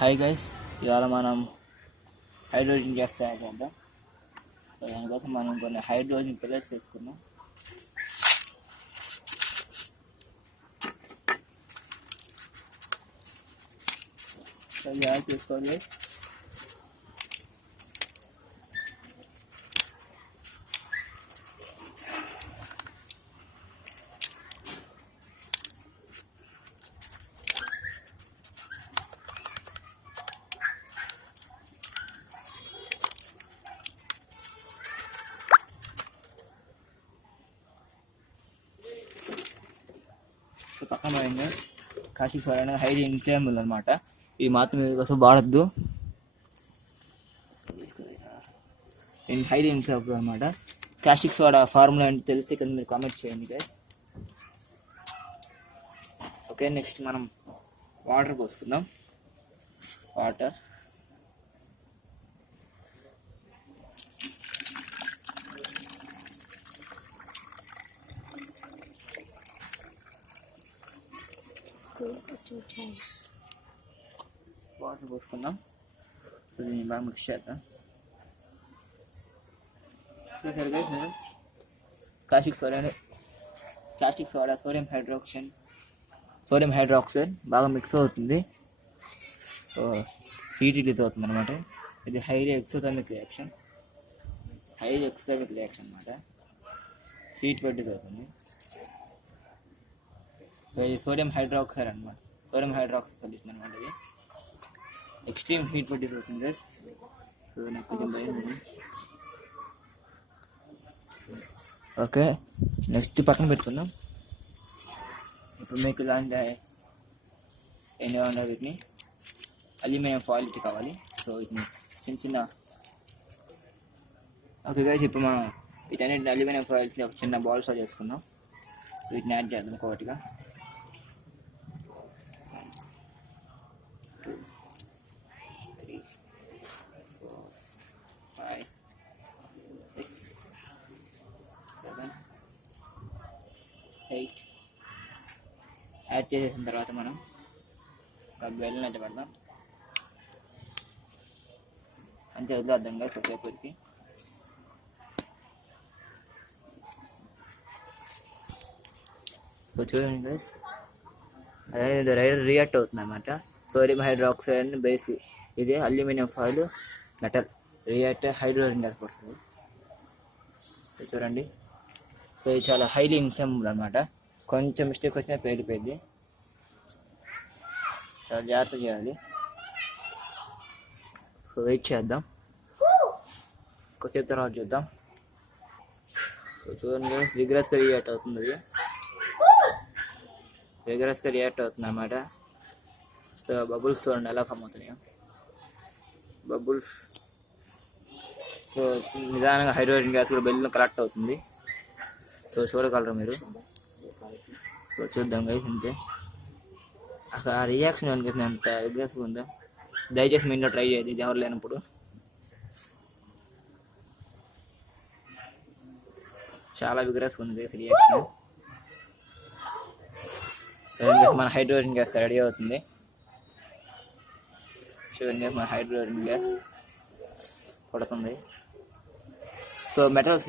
Hi guys, ఇవాళ మనం hydrogen gas తయారు చేద్దాం. దానికోసం మనం కొన్ని హైడ్రోజన్ పిల్లర్స్ వేసుకున్నాం. గ్యాస్ వేసుకోవాలి. పక్కన కాశీ సోడా హైలీ ఇన్ఫ్లేమబుల్ అనమాట. ఇది మాత్రం కోసం వాడద్దు, హైలీ ఇన్ఫ్లేమబుల్ అనమాట. కాస్టిక్ సోడా ఫార్ములా అంటే తెలిసి ఇక్కడ మీరు కామెంట్ చేయండి గైస్. ఓకే, నెక్స్ట్ మనం వాటర్ పోసుకుందాం. వాటర్ పోసుకుందాం. దీన్ని బాగా మిక్స్ చేద్దాం. కాస్టిక్ సోడా సోడియం హైడ్రాక్సైడ్ బాగా మిక్స్ అవుతుంది. హీట్ రిలీజ్ అవుతుంది అనమాట. ఇది హైలీ ఎక్సోథర్మిక్ రియాక్షన్ అనమాట. హీట్ ప్రొడ్యూస్ అవుతుంది. సో ఇది సోడియం హైడ్రాక్సైడ్ సొల్యూషన్ అనమాట. ఇది ఎక్స్ట్రీమ్ హీట్ ప్రొడ్యూస్ అవుతుంది. సో నాకు కొంచెం భయం ఉంది. ఓకే, నెక్స్ట్ పక్కన పెట్టుకుందాం. ఇప్పుడు మీకు ఇలాంటి ఎన్ని కావాలో వీటిని అల్యూమినియం ఫాయిల్ అయితే కావాలి. సో వీటిని చిన్న ఓకే గైస్, ఇప్పుడు మనం వీటన్నిటిని అల్యూమినియం ఫాయిల్స్ని ఒక చిన్న బాల్స్లో చేసుకుందాం. వీటిని యాడ్ చేద్దాం ఒకటిగా. 2, 3, 4, 5, 6, 7, 8 యాడ్ చేసేసిన తర్వాత మనం ఒక బెల్లం అయితే పెడదాం. అంతే, వదిలేద్దాం కదా కొద్దిసేపటికి. చూడండి గైస్, అదే రియాక్ట్ అవుతుంది అన్నమాట. సోడియం హైడ్రాక్సైడ్ బేస్, ఇది aluminium foil metal react hydrogen gas పడుతుంది. చూడండి, సో ఇది చాలా హైలీ ఇన్ఫ్లేమబుల్ అనమాట. కొంచెం మిస్టేక్ వచ్చినా పేలిపోయింది. చాలా జాగ్రత్త చేయాలి. సో వెయిట్ చేద్దాం, కొద్దిసేపు తర్వాత చూద్దాం. సో చూడండి, విగ్రస్గా రియాక్ట్ అవుతుంది. అన్నమాట. సో బబుల్స్ చూడండి ఎలా ఫామ్ అవుతున్నాయో. బబుల్స్. సో నిదానంగా హైడ్రోజన్ గ్యాస్ కూడా బెలూన్ కలెక్ట్ అవుతుంది. సో చూడగలరు మీరు. సో చూద్దాం గైస్, అంతే. అసలు ఆ రియాక్షన్ అనుకుంటే అంత విగ్రస్గా ఉందో. దయచేసి మీ ఇంట్లో ట్రై చేయండి, ఇది ఎవరు లేనప్పుడు. చాలా విగ్రస్గా ఉంది రియాక్షన్. మన హైడ్రోజన్ గ్యాస్ రెడీ అవుతుంది. చూడండి, మన హైడ్రోజన్ గ్యాస్ పడుతుంది. So metals